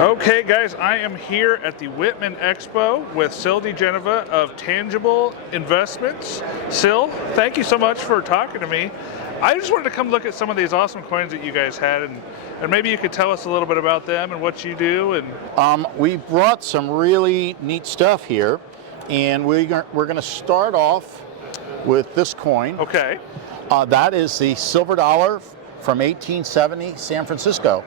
Okay, guys, I am here at the Whitman Expo with Sil DiGenova of Tangible Investments. Sil, thank you so much for talking to me. I just wanted to come look at some of these awesome coins that you guys had, and maybe you could tell us a little bit about them and what you do. And we brought some really neat stuff here, and we're going to start off with this coin. Okay. That is the silver dollar from 1870 San Francisco.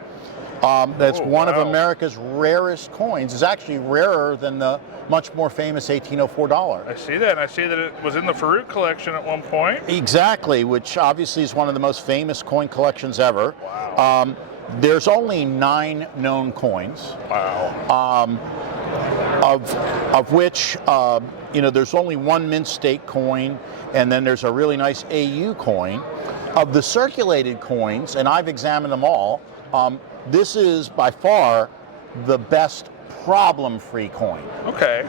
That's one of America's rarest coins. It's actually rarer than the much more famous 1804 dollar. I see that, and I see that it was in the Farouk collection at one point. Exactly, which obviously is one of the most famous coin collections ever. Wow. There's only 9 known coins. Wow. Of which, there's only one mint state coin, and then there's a really nice AU coin. Of the circulated coins, and I've examined them all, this is by far the best problem-free coin. Okay.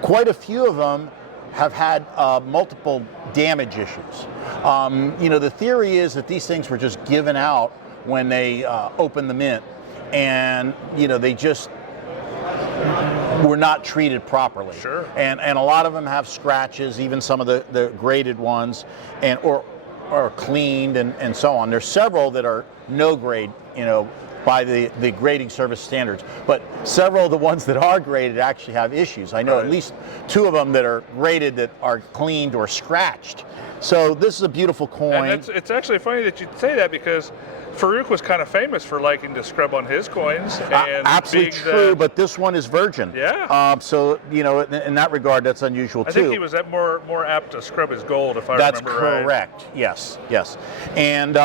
Quite a few of them have had multiple damage issues. The theory is that these things were just given out when they opened the mint, and they just were not treated properly. Sure. And a lot of them have scratches, even some of the graded ones, or cleaned and so on. There's several that are no grade, by the grading service standards. But several of the ones that are graded actually have issues. I know at least 2 of them that are graded that are cleaned or scratched. So this is a beautiful coin. And it's actually funny that you say that, because Farouk was kind of famous for liking to scrub on his coins. And absolutely true, but this one is virgin. Yeah. So, in that regard, that's unusual too. I think he was more apt to scrub his gold, if I remember right. That's correct. Yes. And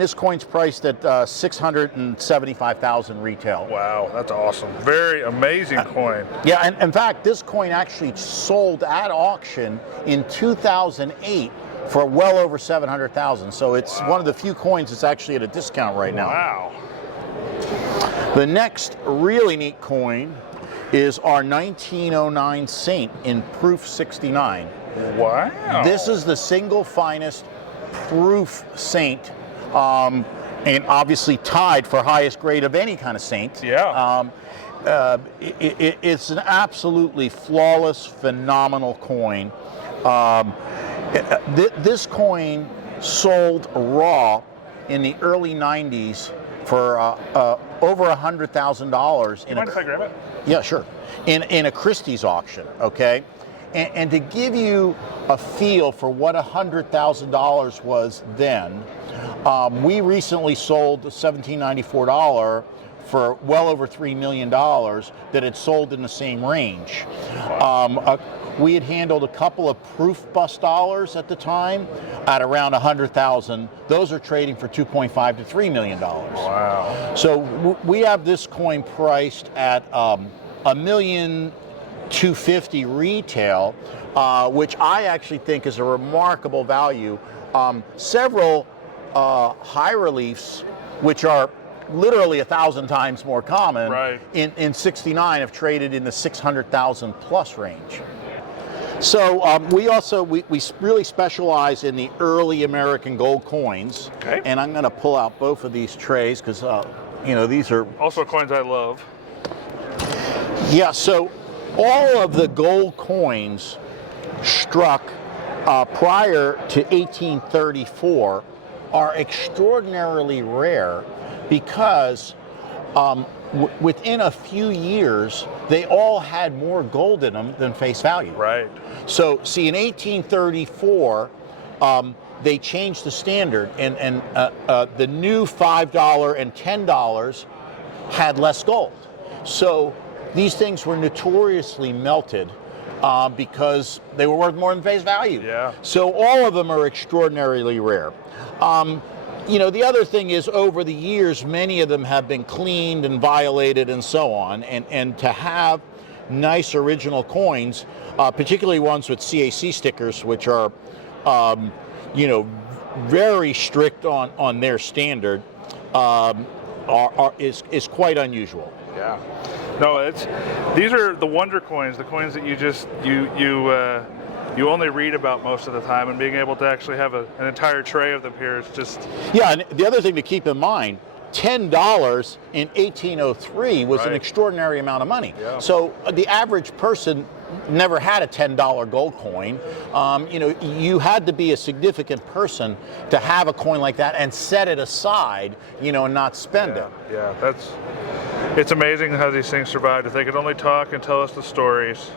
this coin's priced at 675,000 retail. Wow, that's awesome. Very amazing coin. Yeah, and in fact, this coin actually sold at auction in 2008 for well over 700,000. So it's one of the few coins that's actually at a discount right now. Wow. The next really neat coin is our 1909 Saint in proof 69. Wow. This is the single finest proof Saint, and obviously tied for highest grade of any kind of Saint. Yeah. It's an absolutely flawless, phenomenal coin. This coin sold raw in the early 90s for over $100,000. Mind if I grab it? Yeah, sure. In a Christie's auction, okay? And to give you a feel for what $100,000 was then, we recently sold the $1,794 for well over $3 million that had sold in the same range. We had handled a couple of proof bust dollars at the time at around 100,000. Those are trading for $2.5 to $3 million. Wow. So we have this coin priced at $1,250,000 retail, which I actually think is a remarkable value. Several high reliefs, which are literally 1,000 times more common, in 69 have traded in the 600,000 plus range. So we really specialize in the early American gold coins. Okay. And I'm going to pull out both of these trays because these are also coins I love. Yeah. So all of the gold coins struck prior to 1834 are extraordinarily rare because within a few years, they all had more gold in them than face value. Right. So, see, in 1834, they changed the standard, and the new $5 and $10 had less gold. So, these things were notoriously melted because they were worth more than face value. Yeah. So, all of them are extraordinarily rare. The other thing is, over the years, many of them have been cleaned and violated and so on. And to have nice original coins, particularly ones with CAC stickers, which are, very strict on their standard, is quite unusual. Yeah. No, these are the wonder coins, the coins that you only read about most of the time, and being able to actually have an entire tray of them here is just... Yeah, and the other thing to keep in mind, $10 in 1803 was an Right. extraordinary amount of money. Yeah. So the average person never had a $10 gold coin. You know, you had to be a significant person to have a coin like that and set it aside, you know, and not spend it. Yeah, it's amazing how these things survived. If they could only talk and tell us the stories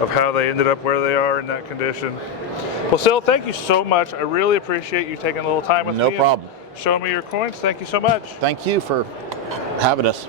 of how they ended up where they are in that condition. Well, Sil, thank you so much. I really appreciate you taking a little time with me. No problem. Showing me your coins. Thank you so much. Thank you for having us.